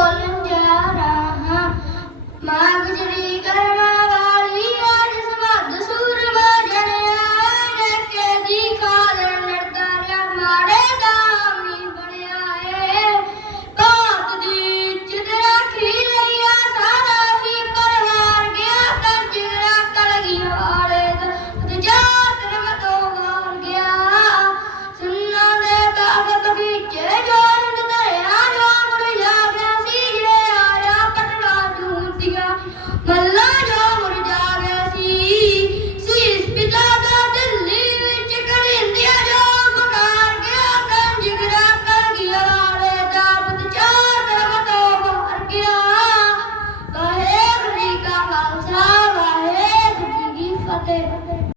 പോലും ജാറാഹ മാർഗ Warte.